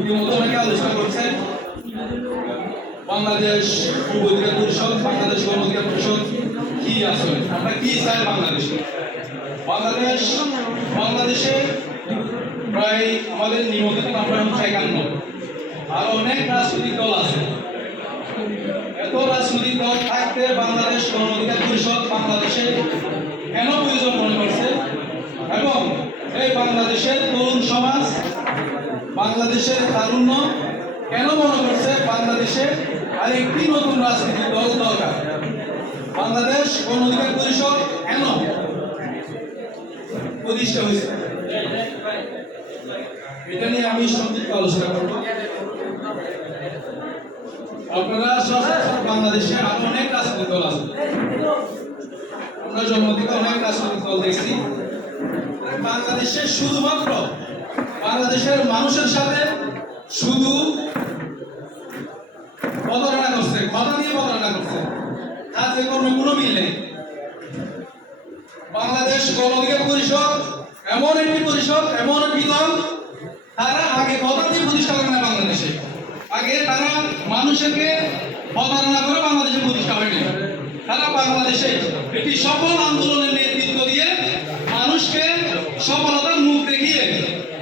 ইতিমধ্যে আলোচনা করছেন বাংলাদেশ পূর্ব অধিকার পরিষদ, বাংলাদেশ গণ অধিকার পরিষদ, কি আসলে আমরা কি চাই বাংলাদেশে? বাংলাদেশ, বাংলাদেশে প্রায় আমাদের নিবন্ধিত আমরা হচ্ছে একান্ন আর অনেক রাজনৈতিক দল আছে। এত রাজনৈতিক দল থাকতে বাংলাদেশ গণ অধিকার পরিষদ বাংলাদেশে কেন প্রয়োজন মনে করছে? এবং এই বাংলাদেশের তরুণ সমাজ বাংলাদেশের তারুণ্য কেন মনে করছে বাংলাদেশে? আরেকটি নতুন রাজনৈতিক দল দরকার? বাংলাদেশ গণ অধিকার পরিষদ কেন প্রতিষ্ঠা হয়েছে? এটা নিয়ে আমি সংক্ষিপ্ত আলোচনা করব। আপনারা বাংলাদেশে আরও অনেক রাজনৈতিক দল আছে। আমরা জন্ম থেকে অনেক রাজনৈতিক দল দেখছি। বাংলাদেশে শুধুমাত্র বাংলাদেশের মানুষের সাথে শুধু প্রতারণা করছে কথা দিয়ে প্রতারণা করছে। কাজে কর্মে কোনো মিল নেই। বাংলাদেশ গণ পরিষদ এমন একটি পরিষদ, এমন একটি দল, তারা আগে কথা দিয়ে প্রতিষ্ঠা করে না বাংলাদেশে। আগে তারা মানুষকে প্রতারণা করে বাংলাদেশে প্রতিষ্ঠা হয়নি। তারা বাংলাদেশে একটি সফল আন্দোলনের নেতৃত্ব দিয়ে মানুষকে সফলতার মুখ দেখিয়ে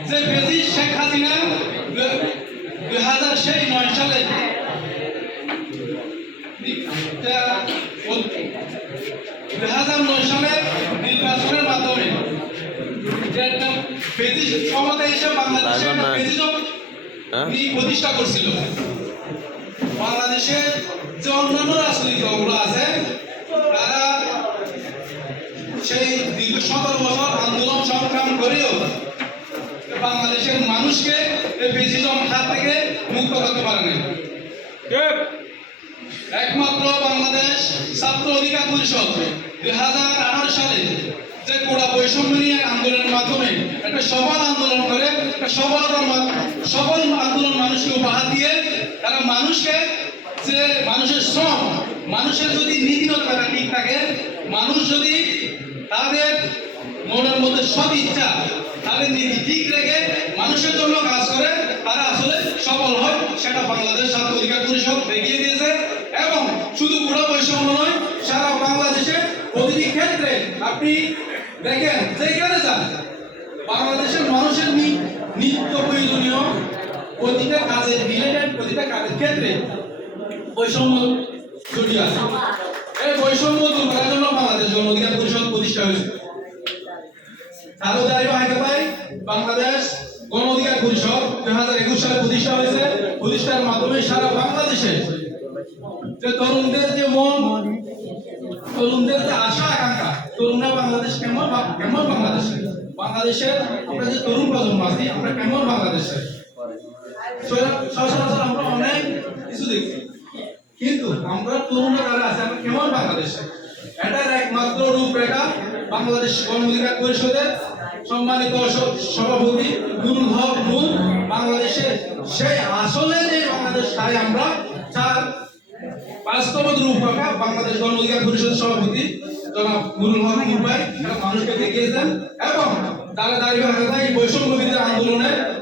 যে ব্রিটিশ শেখ হাসিনা দুই হাজার সেই নয় সালে দুই হাজার নয় সালে নির্বাচনের মাধ্যমে ব্রিটিশ ক্ষমতায় এসে বাংলাদেশে হ্যাঁ? প্রতিষ্ঠা করছিল বাংলাদেশে যে অন্যান্য রাজনৈতিক দলগুলো আছে তারা সেই দীর্ঘ সতেরো বছর করেও বাংলাদেশের মানুষকে এই বেজিজম হাত থেকে মুক্ত করতে পারেনি একমাত্র বাংলাদেশ ছাত্র অধিকার পরিষদ দুই হাজার আঠারো সালে যে কোড়া বৈষম্য নিয়ে আন্দোলনের মাধ্যমে একটা সফল আন্দোলন করে একটা সফলতার মা- সফল আন্দোলন মানুষকে উপহার দিয়ে তারা মানুষকে যে মানুষের শ্রম মানুষের যদি নীতিনৈতিকতা ঠিক থাকে মানুষ যদি তাদের মনের মধ্যে সব ইচ্ছা তাদের নীতি ঠিক রেখে মানুষের জন্য কাজ করে, তারা আসলে সফল হয়, সেটা বাংলাদেশ ছাত্র অধিকার পরিষদ দেখিয়ে দিয়েছে। এবং শুধু পুরো বৈষম্য নয়, সারা বাংলাদেশে প্রতিটি ক্ষেত্রে আপনি দেখেন, যেখানে যান, বাংলাদেশের মানুষের নিত্য প্রয়োজনীয় প্রতিটা কাজের রিলেটেড প্রতিটা কাজের ক্ষেত্রে বৈষম্য জড়িয়ে আছে। এই বৈষম্য দূর করার জন্য বাংলাদেশ গণ অধিকার পরিষদ প্রতিষ্ঠা হয়েছে। আরও দাঁড়িয়ে বাংলাদেশ গণ অধিকার পরিষদ দুই হাজার একুশ সালে প্রতিষ্ঠা হয়েছে। প্রতিষ্ঠার মাধ্যমে সারা বাংলাদেশে যে তরুণদের যে মন, তরুণদের যে আশা, আকাঙ্ক্ষা, তরুণরা বাংলাদেশ কেমন কেমন বাংলাদেশে? বাংলাদেশের আমরা যে তরুণ প্রজন্ম আছি, আমরা কেমন বাংলাদেশে? সচরাচর আমরা অনেক কিছু দেখছি কিন্তু আমরা তরুণরা যারা আছে, আমরা কেমন বাংলাদেশে? এটার একমাত্র রূপরেখা বাংলাদেশ গণ অধিকার পরিষদের সম্মানিত সভাপতি নুরুল হক নূর, বাংলাদেশের সেই আসলে যে বাংলাদেশ, তাই আমরা চার বাস্তবত রূপরেখা বাংলাদেশ গণ পরিষদের সভাপতি জনাব নুরুল হক নূর ভাই মানুষকে দেখিয়েছেন এবং তারা দাঁড়িয়ে এই বৈষম্য বিরোধী আন্দোলনে